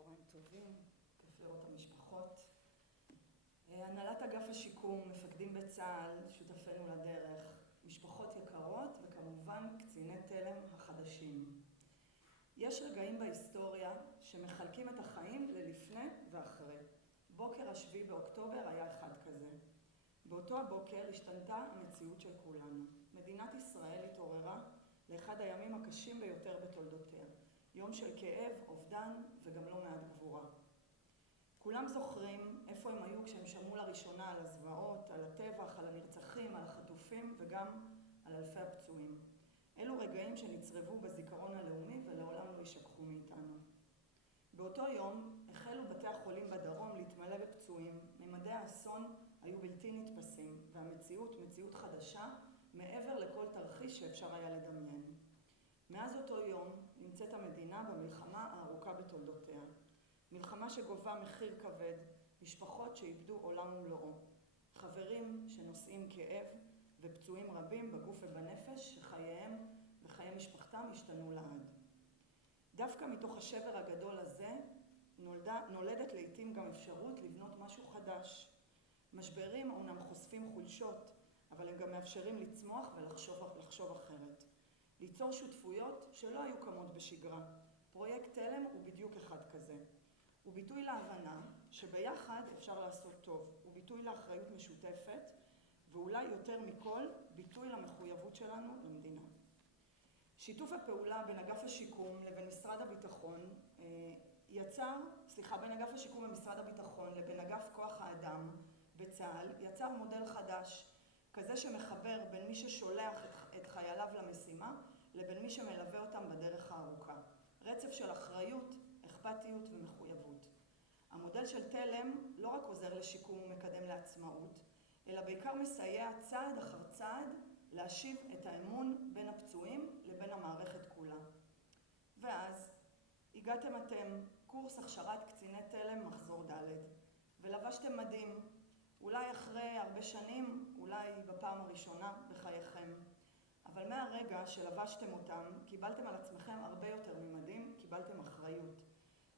צהריים טובים, כיף לראות המשפחות. הנהלת אגף השיקום, מפקדים בצה"ל, שותפינו לדרך, משפחות יקרות וכמובן קציני תלם החדשים. יש רגעים בהיסטוריה שמחלקים את החיים ללפני ואחרי. בוקר השביעי באוקטובר היה אחד כזה. באותו הבוקר השתנתה המציאות של כולנו. מדינת ישראל התעוררה לאחד הימים הקשים ביותר בתולדותיה. יום של כאב, אובדן וגם לא מעט גבורה. כולם זוכרים איפה הם היו כשהם שמעו לראשונה על הזוועות, על הטבח, על הנרצחים, על החטופים וגם על אלפי הפצועים. אלו רגעים שנצרבו בזיכרון הלאומי ולעולם לא יישכחו מאיתנו. באותו יום החלו בתי החולים בדרום להתמלא בפצועים. ממדי האסון היו בלתי נתפסים, והמציאות, מציאות חדשה, מעבר לכל תרחיש שאפשר היה לדמיין. מאז אותו יום נמצאת המדינה במלחמה הארוכה בתולדותיה. מלחמה שגובה מחיר כבד, משפחות שאיבדו עולם ומלואו, חברים שנושאים כאב ופצועים רבים בגוף ובנפש שחייהם וחיי משפחתם השתנו לעד. דווקא מתוך השבר הגדול הזה נולדת לעתים גם אפשרות לבנות משהו חדש. משברים אומנם חושפים חולשות, אבל הם גם מאפשרים לצמוח ולחשוב אחרת. ליצור שותפויות שלא היו קמות בשגרה. פרויקט תלם הוא בדיוק אחד כזה. הוא ביטוי להבנה שביחד אפשר לעשות טוב. הוא ביטוי לאחריות משותפת, ואולי יותר מכל, ביטוי למחויבות שלנו למדינה. שיתוף הפעולה בין אגף השיקום לבין משרד הביטחון בין אגף השיקום במשרד הביטחון לבין אגף כוח האדם בצה"ל יצר מודל חדש, כזה שמחבר בין מי ששולח את חייליו למשימה לבין מי שמלווה אותם בדרך הארוכה. רצף של אחריות, אכפתיות ומחויבות. המודל של תלם לא רק עוזר לשיקום ומקדם לעצמאות, אלא בעיקר מסייע צעד אחר צעד להשיב את האמון בין הפצועים לבין המערכת כולה. ואז הגעתם אתם, קורס הכשרת קציני תלם מחזור ד', ולבשתם מדים, אולי אחרי הרבה שנים, אולי בפעם הראשונה בחייכם. אבל מהרגע שלבשתם אותם, קיבלתם על עצמכם הרבה יותר ממדים, קיבלתם אחריות.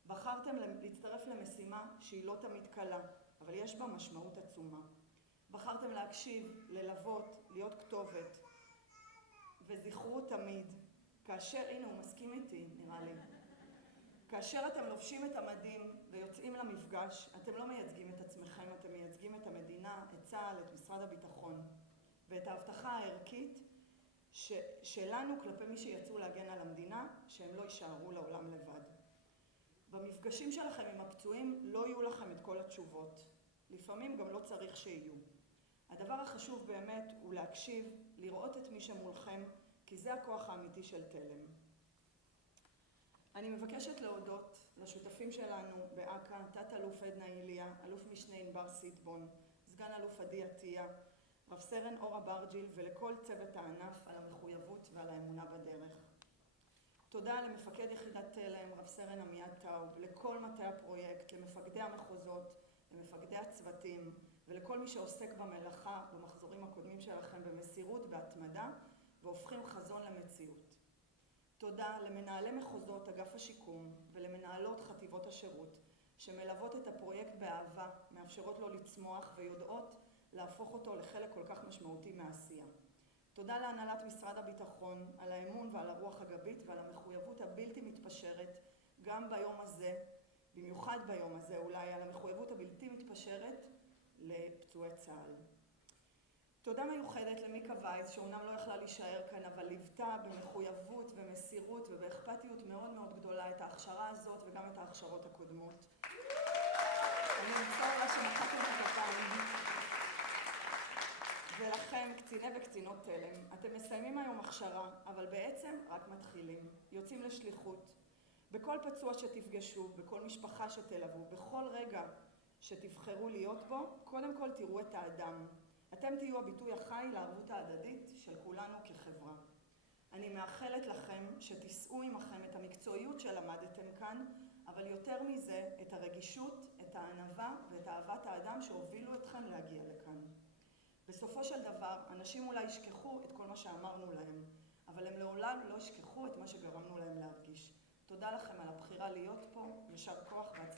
בחרתם להצטרף למשימה שהיא לא תמיד קלה, אבל יש בה משמעות עצומה. בחרתם להקשיב, ללוות, להיות כתובת. וזכרו תמיד, הנה הוא מסכים איתי, נראה לי. כאשר אתם לובשים את המדים ויוצאים למפגש, אתם לא מייצגים את עצמכם, אתם מייצגים את המדינה, את צה"ל, את משרד הביטחון, ואת ההבטחה הערכית שלנו כלפי מי שיצאו להגן על המדינה, שהם לא יישארו לעולם לבד. במפגשים שלכם עם הפצועים לא יהיו לכם את כל התשובות. לפעמים גם לא צריך שיהיו. הדבר החשוב באמת הוא להקשיב, לראות את מי שמולכם, כי זה הכוח האמיתי של תלם. אני מבקשת להודות לשותפים שלנו באק"א, תת-אלוף עדנה איליה, אלוף משנה ענבר סיטבון, סגן אלוף עדי עטיה, רב סרן אורה ברג'יל ולכל צוות הענף על המחויבות ועל האמונה בדרך. תודה למפקד יחידת תלם, רב סרן עמיעד טאוב, לכל מטה הפרויקט, למפקדי המחוזות, למפקדי הצוותים ולכל מי שעוסק במלאכה במחזורים הקודמים שלכם במסירות, בהתמדה והופכים חזון למציאות. תודה למנהלי מחוזות אגף השיקום ולמנהלות חטיבות השירות שמלוות את הפרויקט באהבה, מאפשרות לו לצמוח ויודעות להפוך אותו לחלק כל כך משמעותי מהעשייה. תודה להנהלת משרד הביטחון על האמון ועל הרוח הגבית ועל המחויבות הבלתי מתפשרת גם ביום הזה, במיוחד ביום הזה אולי, על המחויבות הבלתי מתפשרת לפצועי צה"ל. תודה מיוחדת למיקה וייס, שאומנם לא יכלה להישאר כאן, אבל ליוותה במחויבות ומסירות ובאכפתיות מאוד מאוד גדולה את ההכשרה הזאת וגם את ההכשרות הקודמות. אני אמצוא לה שמחאתם את הכפיים. ולכם, קציני וקצינות תלם, אתם מסיימים היום הכשרה, אבל בעצם רק מתחילים. יוצאים לשליחות. בכל פצוע שתפגשו, בכל משפחה שתלוו, בכל רגע שתבחרו להיות בו, קודם כל תראו את האדם. אתם תהיו הביטוי החי לערבות ההדדית של כולנו כחברה. אני מאחלת לכם שתישאו עמכם את המקצועיות שלמדתם כאן, אבל יותר מזה, את הרגישות, את הענווה ואת אהבת האדם שהובילו אתכם להגיע לכאן. בסופו של דבר, אנשים אולי ישכחו את כל מה שאמרנו להם, אבל הם לעולם לא ישכחו את מה שגרמנו להם להרגיש. תודה לכם על הבחירה להיות פה, יישר כוח והצלחה.